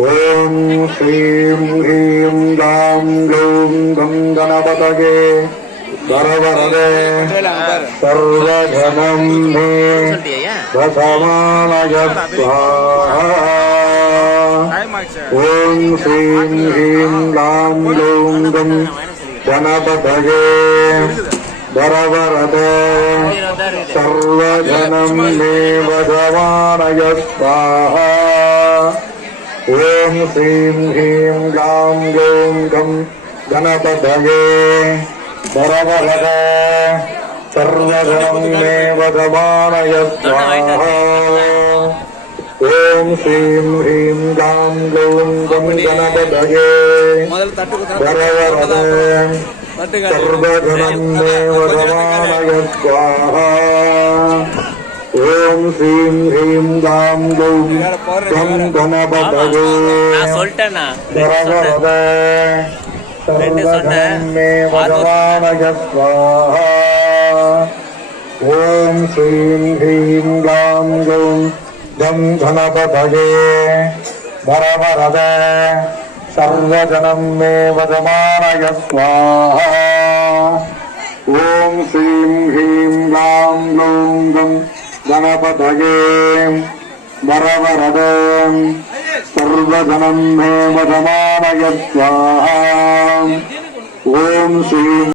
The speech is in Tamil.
ஓம் ஸ்ரீம் ஹ்ரீம் க்ளாம் க்ளூம் கம் கணபதயே வரவரதே சர்வதனம் மே வசமானய ஸ்வாஹா. ஓம் ஸ்ரீம் ஹ்ரீம் க்ளாம் க்ளூம் கம் கணபதயே வரவரதே சர்வதனம் மே வசமானய ஸ்வாஹா. ஓம் ஸ்ரீம் ஹ்ரீம் க்ளாம் க்ளூம் கம் கணபதயே வரவரதே சர்வதனம் மே வசமானய ஸ்வாஹா. ஓம் ஸ்ரீம் ஹ்ரீம் க்ளாம் க்ளூம் கம் கணபதயே வரவரதே சர்வதனம் மே வசமானய ஸ்வாஹா. ஓம் ஸ்ரீம் ஹ்ரீம் க்ளாம் க்ளூம் கம் கணபதயே வரவரதே சர்வதனம் மே வசமானய ஸ்வாஹா. ஓம் ஸ்ரீம் ஹ்ரீம் க்ளாம் க்ளூம் கம் கணபதயே வரவரதே சர்வதனம் மே வசமானய ஸ்வாஹா. ஓம் ஸ்ரீம் ஹ்ரீம் க்ளாம் க்ளூம் கம் கணபதயே வரவரதே சர்வதனம் மே வசமானய ஸ்வாஹா. ஓம் ஸ்ரீம்